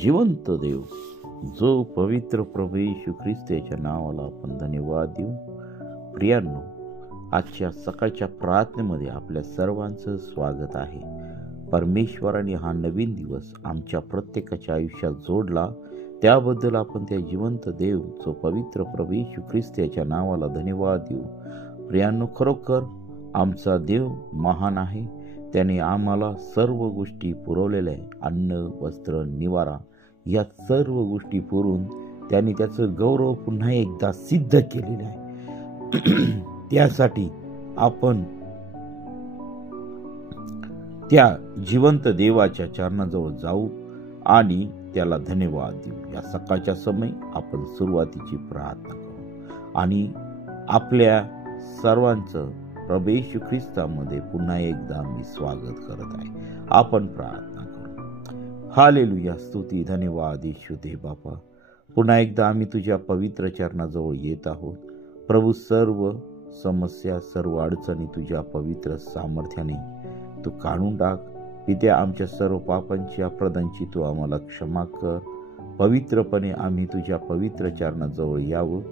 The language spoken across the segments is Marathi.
जिवंत देव, जो पवित्र प्रभू येशू ख्रिस्त याच्या नावाला आपण धन्यवाद देऊ. प्रियांनो, आजच्या सकाळच्या प्रार्थनेमध्ये आपल्या सर्वांचं स्वागत आहे. परमेश्वराने हा नवीन दिवस आमच्या प्रत्येकाच्या आयुष्यात जोडला, त्याबद्दल आपण त्या जिवंत देव, जो पवित्र प्रभू येशू ख्रिस्त याच्या नावाला धन्यवाद देऊ. प्रियांनो, खरोखर आमचा देव महान आहे. त्याने आम्हाला सर्व गोष्टी पुरवलेल्या आहे. अन्न, वस्त्र, निवारा या सर्व गोष्टी पुरवून त्याने त्याचं गौरव पुन्हा एकदा सिद्ध केलेलं आहे. त्यासाठी आपण त्या जिवंत देवाच्या चरणाजवळ जाऊ आणि त्याला धन्यवाद देऊ. या सकाळच्या समय आपण सुरुवातीची प्रार्थना करू आणि आपल्या सर्वांचं प्रभू येशू ख्रिस्तामध्ये पुन्हा एकदा मी स्वागत करत आहे. आपण प्रार्थना करू. हालेलुया, स्तुती, धन्यवाद येशू दे बापा. पुन्हा एकदा आम्ही तुझ्या पवित्र चरणाजवळ येत आहोत. प्रभू, सर्व समस्या, सर्व अडचणी तुझ्या पवित्र सामर्थ्याने तू काढून टाक. पित्या, आमच्या सर्व पापांची, अपराधांची तू आम्हाला क्षमा कर. पवित्रपणे आम्ही तुझ्या पवित्र चरणाजवळ यावं,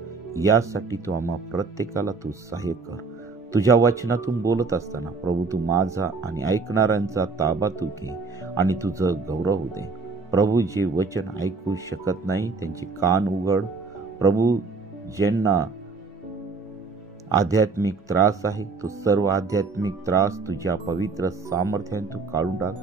यासाठी तू आम्हा प्रत्येकाला तू सहाय्य कर. तुझ्या वचनातून बोलत असताना प्रभू, तू माझा आणि ऐकणाऱ्यांचा ताबा तू घे आणि तुझं गौरव दे. प्रभू, जे वचन ऐकू शकत नाही त्यांचे कान उघड. प्रभू, ज्यांना आध्यात्मिक त्रास आहे, तो सर्व आध्यात्मिक त्रास तुझ्या पवित्र सामर्थ्याने तू काढून टाक.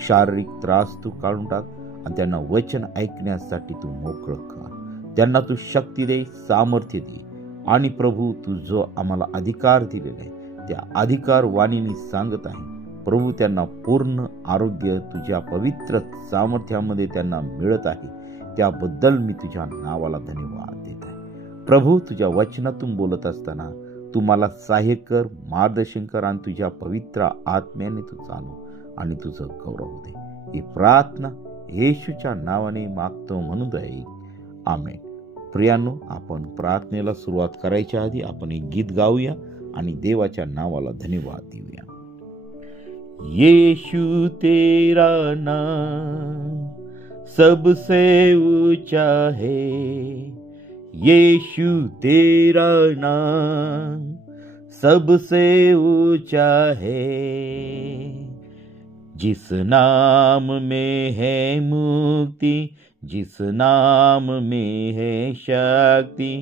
शारीरिक त्रास तू काढून टाक आणि त्यांना वचन ऐकण्यासाठी तू मोकळं कर. त्यांना तू शक्ती दे, सामर्थ्य दे. आणि प्रभू, तू जो आम्हाला अधिकार दिलेला आहे त्या अधिकार वाणीने सांगत आहे. प्रभू, त्यांना पूर्ण आरोग्य तुझ्या पवित्र सामर्थ्यामध्ये त्यांना मिळत आहे. त्याबद्दल मी तुझ्या नावाला धन्यवाद देत आहे. प्रभू, तुझ्या वचनातून बोलत असताना तू मला सहाय्य कर, मार्गदर्शन कर आणि तुझ्या पवित्र आत्म्याने तू चालव आणि तुझं गौरव दे. ही प्रार्थना येशूच्या नावाने मागतो म्हणून दे, आमेन. प्रियांनो, आपण प्रार्थनेला सुरुवात करायच्या आधी आपण एक गीत गाऊया आणि देवाच्या नावाला धन्यवाद देऊया. यीशु तेरा नाम सबसे ऊंचा है, यीशु तेरा नाम सबसे ऊंचा है. जिस नाम में है मुक्ति, जिस नाम में है शक्ति,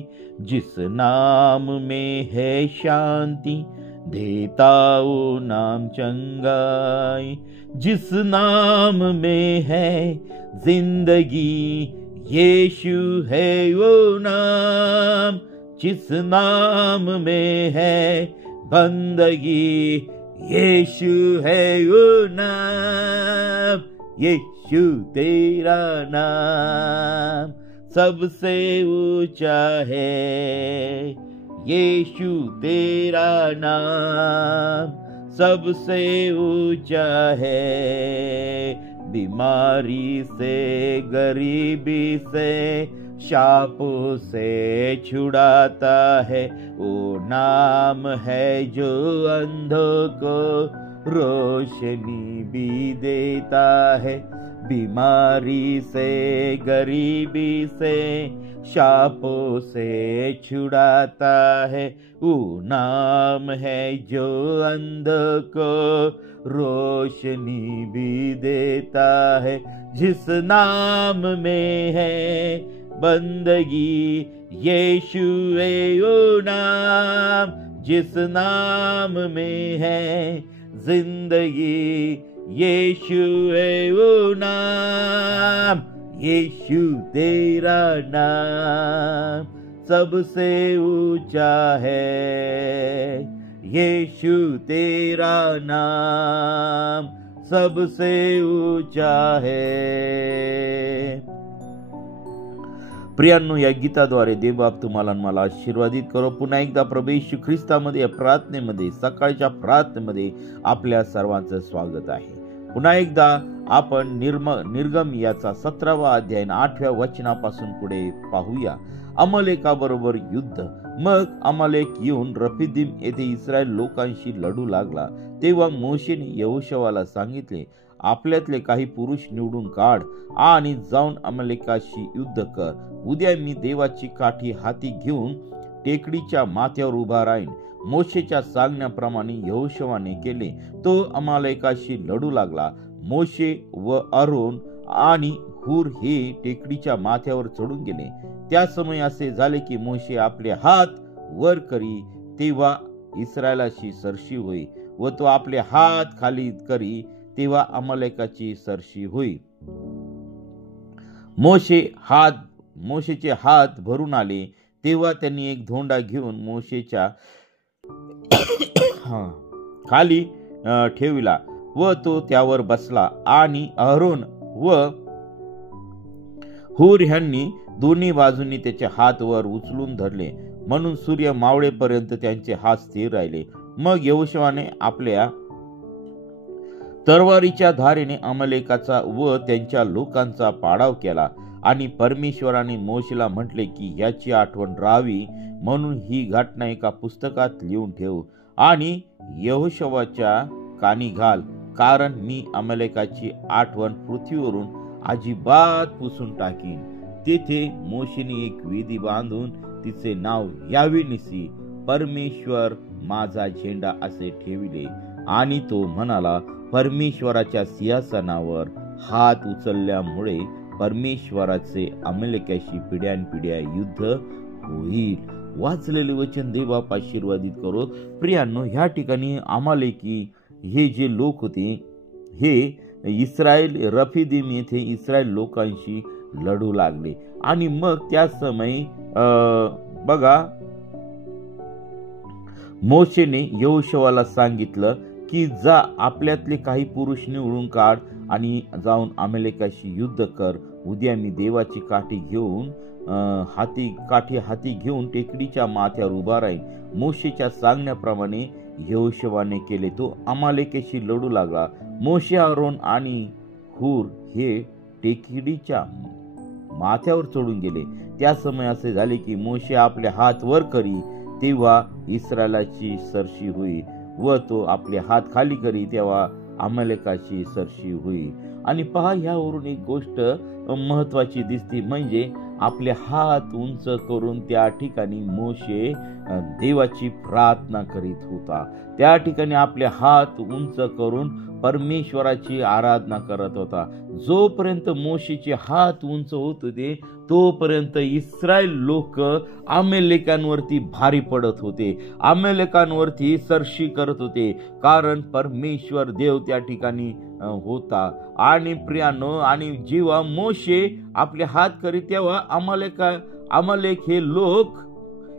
जिस नाम में है शांति, देता वो नाम चंगाई. जिस नाम में है जिंदगी, यीशु है वो नाम. जिस नाम में है बंदगी, यीशु है वो नाम. यीशु तेरा नाम सबसे ऊंचा है, यीशु तेरा नाम सबसे ऊंचा है. बीमारी से, गरीबी से, शापों से छुड़ाता है. वो नाम है जो अंधों को रोशनी भी देता है. बीमारी से, गरीबी से, शापों से छुड़ाता है. वो नाम है जो अंधों को रोशनी भी देता है. जिस नाम में है बंदगी, यीशु है वो नाम. जिस नाम में है जिंदगी, यीशु है वो नाम. यीशु तेरा नाम सबसे ऊंचा है, यीशु तेरा नाम सबसे ऊंचा है. प्रियांनो, या गीताद्वारे देवबाप तुम्हाला आणि मला आशीर्वादित करो. पुन्हा एकदा प्रभू येशू ख्रिस्तामध्ये या प्रार्थनेमध्ये, सकाळच्या प्रार्थनेमध्ये आपल्या सर्वांचं स्वागत आहे. पुन्हा एकदा आपण निर्गम याचा 17वा अध्याय 8व्या वचनापासून पुढे पाहूया. अमलेकाबरोबर युद्ध. मग अमलेक येऊन रफिदीम येथे इस्रायल लोकांशी लढू लागला. तेव्हा मोशेने यहोशुवाला सांगितले, आपल्यातले काही पुरुष निवडून काढ आणि जाऊन अमलेकाशी युद्ध कर. उद्या मी देवाची काठी हाती घेऊन टेकडीच्या माथ्यावर उभा राहीन. मोशेच्या सांगण्याप्रमाणे यहोशुवाने केले. तो अमालेकाशी लढू लागला. मोशे व अरोन आणि हूर हे टेकडीच्या माथ्यावर चढून गेले. त्या समय असे झाले की मोशे आपले हात वर करी तेव्हा इस्रायलाची सरशी होई, व तो आपले हात खाली करी तेव्हा अमालेकाची सरशी होई. मोशेचे हात भरून आले तेव्हा त्यांनी एक धोंडा घेऊन मोशेच्या खाली ठेवला व तो त्यावर बसला. आणि अहरोन व हूर ह्यांनी दोन्ही बाजूंनी त्याचे हात वर उचलून धरले, म्हणून सूर्य मावळेपर्यंत त्यांचे हात स्थिर राहिले. मग यहोशुवाने आपल्या तरवारीच्या धारेने अमलेकाचा व त्यांच्या लोकांचा पाडाव केला. आणि परमेश्वराने मोशेला म्हटले की याची आठवण राहावी म्हणून ही घटना एका पुस्तकात लिहून ठेव आणि यहोशुवाच्या कानी घाल, कारण मी अमलेकाची आठवण पृथ्वीवरून अजिबात पुसून टाकीन. तेथे मोशेने एक वेदी बांधून तिचे नाव यावेनिसी परमेश्वर माझा झेंडा असे ठेविले. आणि तो म्हणाला, परमेश्वराच्या सिंहासनावर हात उचलल्यामुळे परमेश्वराचे अमलेकाशी पिढ्यानपिढ्या युद्ध होईल. वाचलेले वचन देव आप आशीर्वादित करो. प्रियांनो, ह्या ठिकाणी अमालेकी हे जे लोक होते हे इस्रायल रफिदीम येथे इस्रायल लोकांशी लढू लागले. आणि मग त्या समयी बघा, मोशेने यहोशुवाला सांगितलं की जा, आपल्यातले काही पुरुष निवडून काढ आणि जाऊन अमलेकाशी युद्ध कर. उद्या मी देवाची काठी हाती घेऊन टेकडीच्या माथ्यावर उभा राहीन. मोशेच्या सांगण्याप्रमाणे यहोशुवाने केले. तो अमालेकाशी लढू लागला. मोशे, अरोन आणि हूर हे टेकडीच्या माथ्यावर चढून गेले. त्या समय असे झाले की मोशे आपले हात वर करी तेव्हा इस्रायलाची सरशी होई, व तो आपले हात खाली करी तेव्हा अमलेकाची सरशी होई. आणि पहा, ह्यावरून एक गोष्ट महत्वाची दिसते, म्हणजे आपले हात उंच करून त्या ठिकाणी मोशे देवाची प्रार्थना करीत होता. त्या ठिकाणी आपले हात उंच करून परमेश्वराची आराधना करत होता. जोपर्यंत मोशेचे हात उंच होत होते तोपर्यंत इस्रायल लोक अमलेकांवरती भारी पडत होते, अमलेकांवरती सरशी करत होते, कारण परमेश्वर देव त्या ठिकाणी होता. आणि प्रियानो, आणि जेव्हा मोशे आपले हात करीत तेव्हा अमलेक हे लोक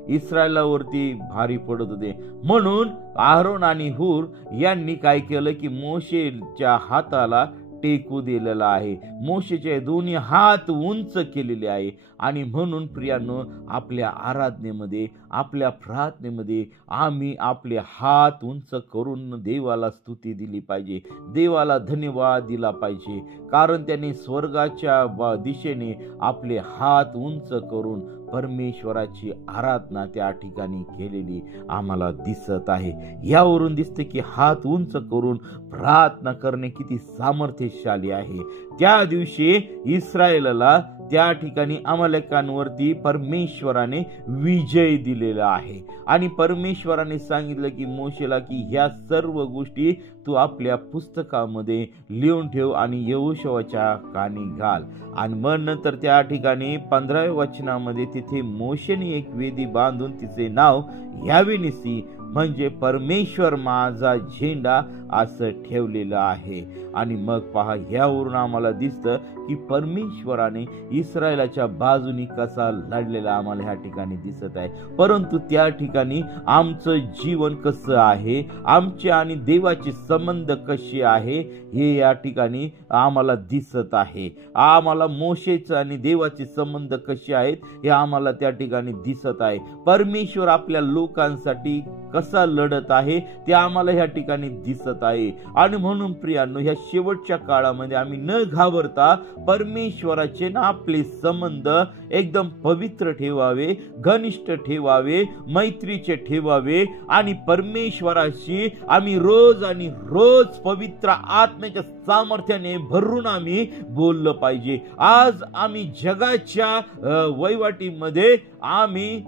इस्रायलावरती भारी पडत होते. म्हणून अहरोन आणि हूर यांनी काय केलं की मोशेच्या हाताला टेकू दिलेला आहे, मोशेचे दोन्ही हात उंच केलेले आहे. आणि म्हणून प्रियांनो, आपल्या आराधनेमध्ये, आपल्या प्रार्थनेमध्ये आम्ही आपले हात उंच करून देवाला स्तुती दिली पाहिजे, देवाला धन्यवाद दिला पाहिजे, कारण त्याने स्वर्गाच्या दिशेने आपले हात उंच करून परमेश्वराची आराधना त्या ठिकाणी केलेली आम्हाला दिसत आहे. यावरून दिसते की हात उंच करून प्रार्थना करणे किती सामर्थ्यशाली आहे. त्या दिवशी इस्रायलला त्या ठिकाणी अमलेकांवरती परमेश्वराने विजय दिलेला आहे. आणि परमेश्वराने सांगितलं की मोशेला की ह्या सर्व गोष्टी तू आपल्या पुस्तकामध्ये लिहून ठेव आणि यहोशुवाच्या कानी घाल. आणि मग नंतर त्या ठिकाणी 15व्या वचनामध्ये तिथे मोशेने एक वेदी बांधून तिचे नाव यावेनिसी म्हणजे परमेश्वर माझा झेंडा असं ठेवलेलं आहे. आणि मग पहा, ह्यावरून आम्हाला दिसतं की परमेश्वराने इस्रायलाच्या बाजूनी कसा लढलेला आम्हाला ह्या ठिकाणी दिसत आहे. परंतु त्या ठिकाणी आमचं जीवन कसं आहे, आमचे आणि देवाचे संबंध कसे आहे हे या ठिकाणी आम्हाला दिसत आहे. आम्हाला मोशेचं आणि देवाचे संबंध कसे आहेत हे आम्हाला त्या ठिकाणी दिसत आहे. परमेश्वर आपल्या लोकांसाठी कसा लढत आहे ते आम्हाला ह्या ठिकाणी दिसत आहे. आणि म्हणून प्रियांनो, ह्या शेवटच्या काळामध्ये आम्ही न घाबरता परमेश्वराचे ना आपले संबंध एकदम पवित्र ठेवावे, घनिष्ठ ठेवावे, मैत्रीचे ठेवावे आणि परमेश्वराशी आम्ही रोज आणि रोज पवित्र आत्म्याच्या सामर्थ्याने भरून आम्ही बोललं पाहिजे. आज आम्ही जगाच्या वहिवाटीमध्ये आम्ही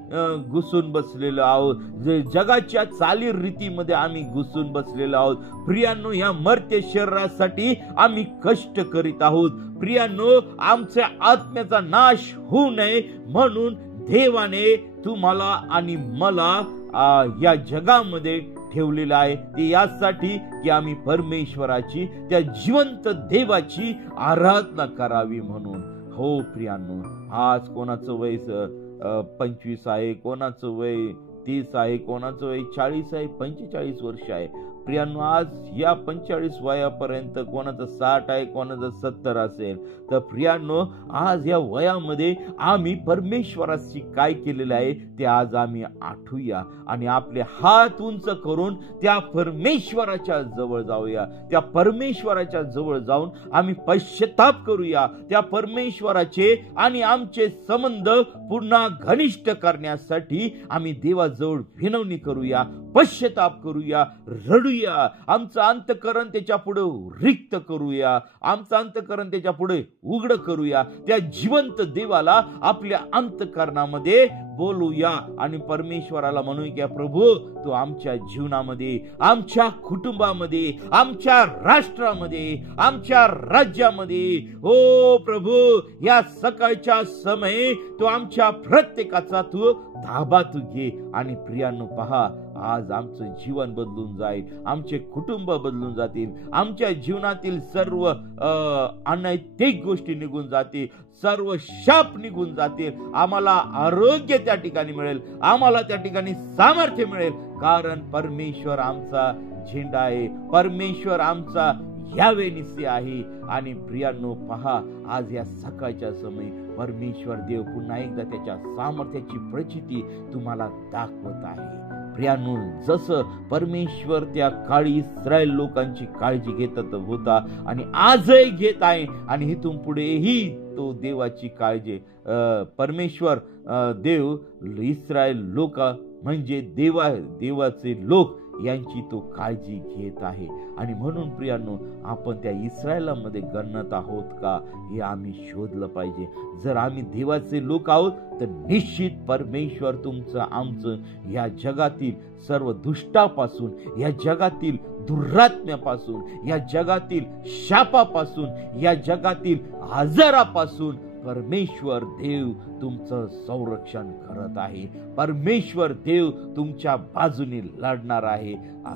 घुसून बसलेलो आहोत, जगाच्या चालीरीतीमध्ये आम्ही घुसून बसलेलो आहोत. प्रियांनो, या मर्त्य शरीरासाठी आम्ही कष्ट करीत आहोत. प्रियांनो, आमच्या आत्म्याचा नाश होऊ नये म्हणून देवाने तुम्हाला आणि मला या जगामध्ये ठेवलेलं आहे. ते यासाठी की आम्ही परमेश्वराची, त्या जिवंत देवाची आराधना करावी म्हणून. हो प्रियांनो, आज कोणाचं वय 25 आहे, कोणाचं वय 30 आहे, कोणाचं वय 40 आहे, 45 वर्ष आहे. प्रियांनो, आज या 45 वयापर्यंत कोणाचं 60 आहे, कोणाचं 70 असेल. तर प्रियांनो, आज या वयामध्ये आम्ही परमेश्वराशी काय केलेलं आहे ते आज आम्ही आठवूया आणि आपले हात उंच करून त्या परमेश्वराच्या जवळ जाऊया. त्या परमेश्वराच्या जवळ जाऊन आम्ही पश्चाताप करूया. त्या परमेश्वराचे आणि आमचे संबंध पुन्हा घनिष्ठ करण्यासाठी आम्ही देवाजवळ विनवणी करूया, पश्चाताप करूया, रडूया. आमचं अंतःकरण त्याच्या पुढे रिक्त करूया, आमचं अंतःकरण त्याच्या पुढे उघड करूया. त्या जिवंत देवाला आपल्या अंतःकरणामध्ये बोलूया आणि परमेश्वराला म्हणू की प्रभू, तू आमच्या जीवनामध्ये, आमच्या कुटुंबामध्ये, आमच्या राष्ट्रामध्ये, आमच्या राज्यामध्ये, ओ प्रभू, या सकाळच्या समय तू आमच्या प्रत्येकाचा तू ताबा तू घे. आणि प्रियांनो, पहा, आज आमचं जीवन बदलून जाईल, आमचे कुटुंब बदलून जातील, आमच्या जीवनातील सर्व अनैतिक गोष्टी निघून जातील, सर्व शाप निघून जातील. आम्हाला आरोग्य त्या ठिकाणी मिळेल, आम्हाला त्या ठिकाणी सामर्थ्य मिळेल, कारण परमेश्वर आमचा झेंडा आहे, परमेश्वर आमचा यावे निसी आहे. आणि प्रियांनो, पहा, आज या सकाळच्या समय परमेश्वर देव पुन्हा एकदा त्याच्या सामर्थ्याची प्रचिती तुम्हाला दाखवत आहे. प्रियांनो, जसं परमेश्वर त्या काळी इस्रायल लोकांची काळजी घेत होता आणि आजही घेत आहे आणि इथून पुढेही तो देवाची काळजी, परमेश्वर देव इस्रायल लोक म्हणजे देवाचे लोक यांची तो काळजी घेत आहे. आणि म्हणून प्रियांनो, आपण त्या इस्रायलामध्ये गणत आहोत का हे आम्ही शोधलं पाहिजे. जर आम्ही देवाचे लोक आहोत तर निश्चित परमेश्वर तुमचं, आमचं या जगातील सर्व दुष्टापासून, या जगातील दुरात्म्यापासून, या जगातील शापापासून, या जगातील आजारापासून परमेश्वर देव तुमचं संरक्षण करत आहे. परमेश्वर देव तुमच्या बाजूने लढणार आहे.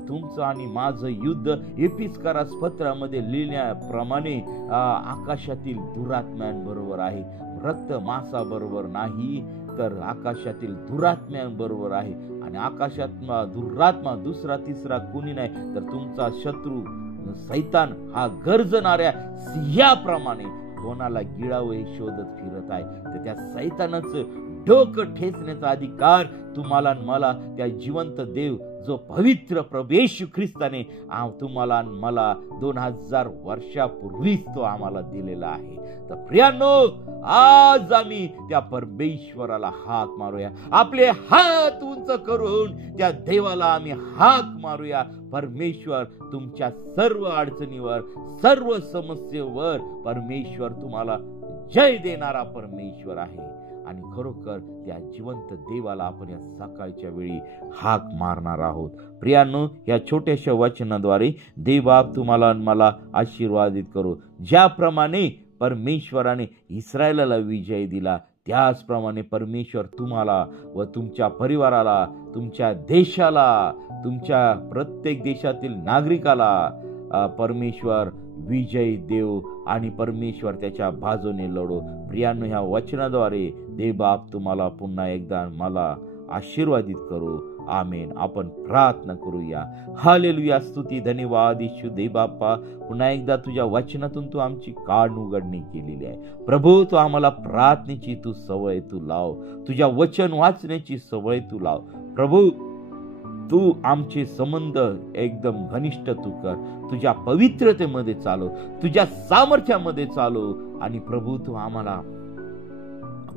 तुमचं आणि माझं युद्ध एपिस्करास पत्रामध्ये लिहिल्याप्रमाणे आकाशातील दुरात्म्यांबरोबर आहे, रक्त मांसाबरोबर नाही, तर आकाशातील दुरात्म्यांबरोबर आहे. आणि आकाशात दुरात्मा दुसरा तिसरा कोणी नाही, तर तुमचा शत्रू सैतान हा गर्जणाऱ्या सिंहाप्रमाणे कोणाला गिळावं हे शोधत फिरत आहे. तर त्या सैतानाचं डोकं ठेचण्याचा अधिकार तुम्हाला मला त्या जिवंत देव जो पवित्र प्रभू येशू ख्रिस्ताने तुम्हाला आणि मला 2000 वर्षापूर्वीच तो आम्हाला दिलेला आहे. तर प्रियांनो, आज आम्ही त्या परमेश्वराला हाक मारूया, आपले हात उंच करून त्या देवाला आम्ही हाक मारूया. परमेश्वर तुमच्या सर्व अडचणीवर, सर्व समस्येवर परमेश्वर तुम्हाला जय देणारा परमेश्वर आहे. आणि खरोखर त्या जिवंत देवाला आपण या सकाळच्या वेळी हाक मारणार आहोत. प्रियांनो, या छोट्याशा वचनाद्वारे देवबाप तुम्हाला मला आशीर्वादित करो. ज्याप्रमाणे परमेश्वराने इस्रायलाला विजय दिला, त्याचप्रमाणे परमेश्वर तुम्हाला व तुमच्या परिवाराला, तुमच्या देशाला, तुमच्या प्रत्येक देशातील नागरिकाला परमेश्वर विजय देव आणि परमेश्वर त्याच्या बाजूने लढो. प्रियांनो, ह्या वचनाद्वारे देवबाप तुम्हाला पुन्हा एकदा मला आशीर्वादित करो. आमेन. आपण प्रार्थना करूया. हालेलुया. स्तुती, धन्यवाद येशू देवबापा. पुन्हा एकदा तुझ्या वचनातून तू आमची कान उघडणी केलेली आहे. प्रभू, तू आम्हाला प्रार्थनेची तू सवय तू लाव, तुझ्या वचन वाचण्याची सवय तू लाव. प्रभू, तू आमचे संबंध एकदम घनिष्ठ तू कर, तुझ्या पवित्रतेमध्ये चालव, तुझ्या सामर्थ्यामध्ये चालव. आणि प्रभू तू आम्हाला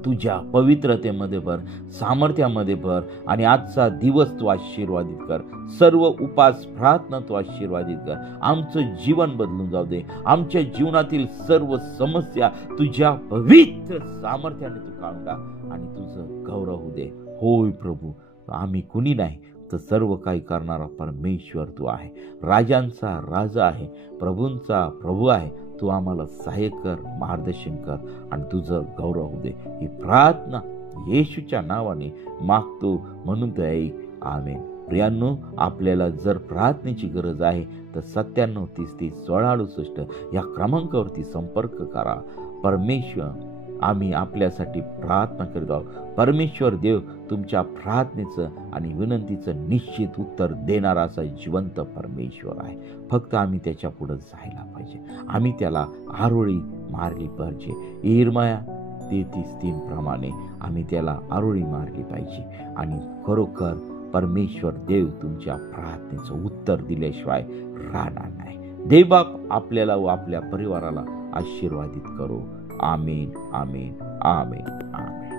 तुझ्या पवित्रतेमध्ये भर, सामर्थ्यामध्ये भर. आणि आजचा दिवस तू आशीर्वादित कर, सर्व उपास प्रार्थना तू आशीर्वादित कर. आमचं जीवन बदलून जाऊ दे, आमच्या जीवनातील सर्व समस्या तुझ्या पवित्र सामर्थ्याने तू काढून टाक आणि तुझं गौरव होऊ दे. होय प्रभू, आम्ही कुणी नाही तर सर्व काही करणारा परमेश्वर तू आहे, राजांचा राजा आहे, प्रभूंचा प्रभू आहे. तू आम्हाला सहाय्य कर, मार्गदर्शन कर आणि तुझं गौरव होऊ दे. ही प्रार्थना येशूच्या नावाने मागतो म्हणून तो ऐक. आमेन. प्रियांनो, आपल्याला जर प्रार्थनेची गरज आहे तर 9730301668 या क्रमांकावरती संपर्क करा. परमेश्वर, आम्ही आपल्यासाठी प्रार्थना करीत आहोत. परमेश्वर देव तुमच्या प्रार्थनेचं आणि विनंतीचं निश्चित उत्तर देणारा असा जिवंत परमेश्वर आहे. फक्त आम्ही त्याच्या पुढे जायला पाहिजे, आम्ही त्याला आरोळी मारली पाहिजे. इर्मया 33:3 प्रमाणे आम्ही त्याला आरोळी मारली पाहिजे. आणि खरोखर परमेश्वर देव तुमच्या प्रार्थनेचं उत्तर दिल्याशिवाय राहणार नाही. देवबाप आपल्याला व आपल्या परिवाराला आशीर्वादित करो. आमेन, आमेन, आमेन, आमेन.